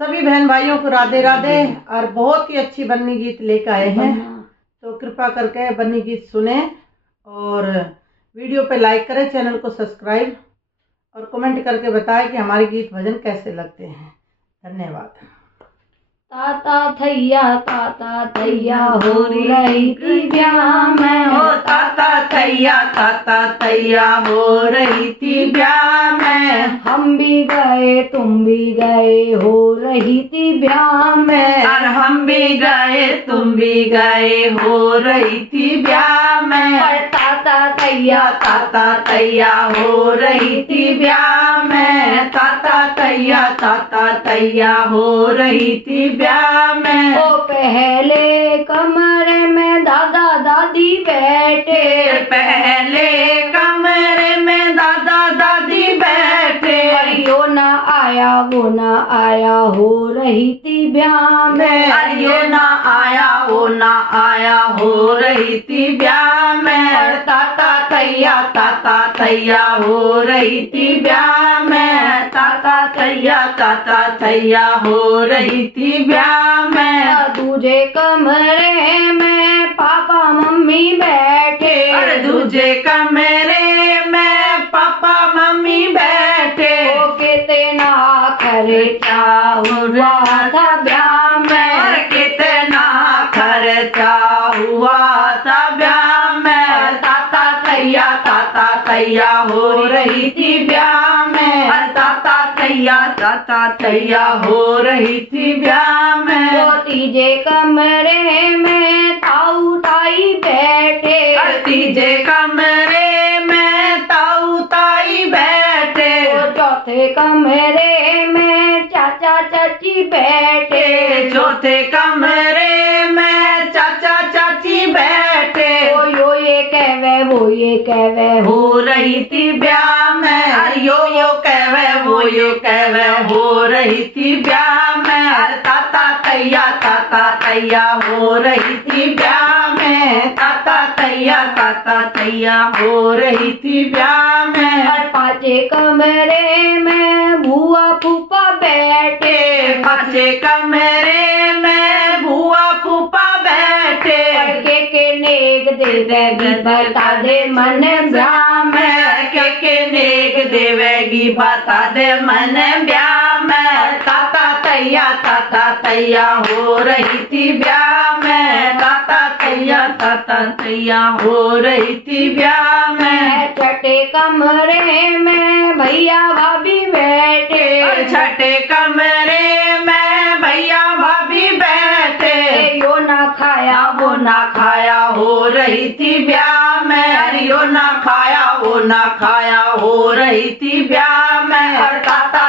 सभी बहन भाइयों को राधे राधे। और बहुत ही अच्छी बन्नी गीत लेकर आए हैं, तो कृपा करके बन्नी गीत सुने और वीडियो पे लाइक करें, चैनल को सब्सक्राइब और कमेंट करके बताएं कि हमारे गीत भजन कैसे लगते हैं। धन्यवाद। ताता थैया हो रही थी ब्याह में, हो ताता थैया हो रही थी ब्याह में। हम भी गए तुम भी गए हो रही थी ब्याह में। और हम भी गए तुम भी गए हो रही थी ब्याह में। और ताता थैया हो रही थी ब्याह में। ताता थैया हो रही थी ब्याह में। ओ पहले कमरे में दादा दादी बैठे, पहले कमरे में दादा दादी बैठे। यो ना आया वो ना आया हो रही थी ब्याह में। यो ना आया वो ना आया हो रही थी ब्याह में। और ताता थैया हो रही थी ब्याह में। ताता थैया हो रही थी ब्याह में। दूजे कमरे में पापा मम्मी बैठे, और दूजे कमरे में पापा मम्मी बैठे। ओ कितना खर्चा हुआ था ब्याह में। और कितना खर्चा हुआ था ब्याह में। ताता थैया हो रही थी ब्याह में। और ताता थैया हो रही थी ब्याह में। वो तीजे कमरे में ताऊ ताई बैठे, और तीजे कमरे में ताऊ ताई बैठे। वो चौथे कमरे में चाचा चाची बैठे। चौथे कमरे में चाचा चाची बैठे। ओ यो ये कहवे वो ये कहवे हो रही थी ब्याह में। अरे यो कहवे वो यो कहवे हो रही थी ब्याह में। अरे ताता थैया हो रही थी ब्याह में। ताता थैया हो रही थी ब्याह में। और पांचे कमरे में बुआ फूफा बैठे, पांचे कमरे में बुआ फूफा बैठे। के नेक देवेगी बता दे मन ब्याह में। के नेक देवेगी बता दे मन ब्याह में। ताता थैया हो रही थी ब्याह में। ताता थैया हो रही थी ब्याह में। छठे कमरे में भैया भाभी बैठे, छठे कमरे में भैया भाभी बैठे। यो ना खाया वो ना खाया हो रही थी ब्याह में। अरे यो ना खाया वो ना खाया हो रही थी ब्याह में। और ताता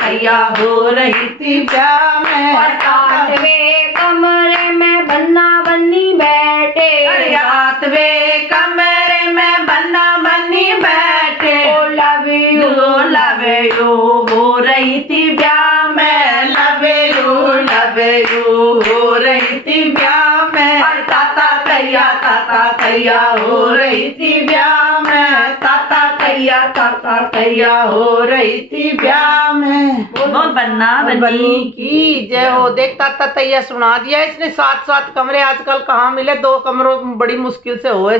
थैया हो रही थी ब्याह में। और आठवें कमरे में बन्ना बन्नी बैठे, अरे आठवें कमरे में बन्ना बन्नी बैठे। ओ लव यू हो रही थी ब्याह में। लव यू हो रही थी ब्याह में। और ताता थैया हो रही थी ब्याह में। ताता थैया हो रही थी ब्याह में। बोल बन्ना बन्नी की जय हो। देख ताता थैया सुना दिया इसने। 7 कमरे आजकल कहाँ मिले, 2 कमरों बड़ी मुश्किल से हो।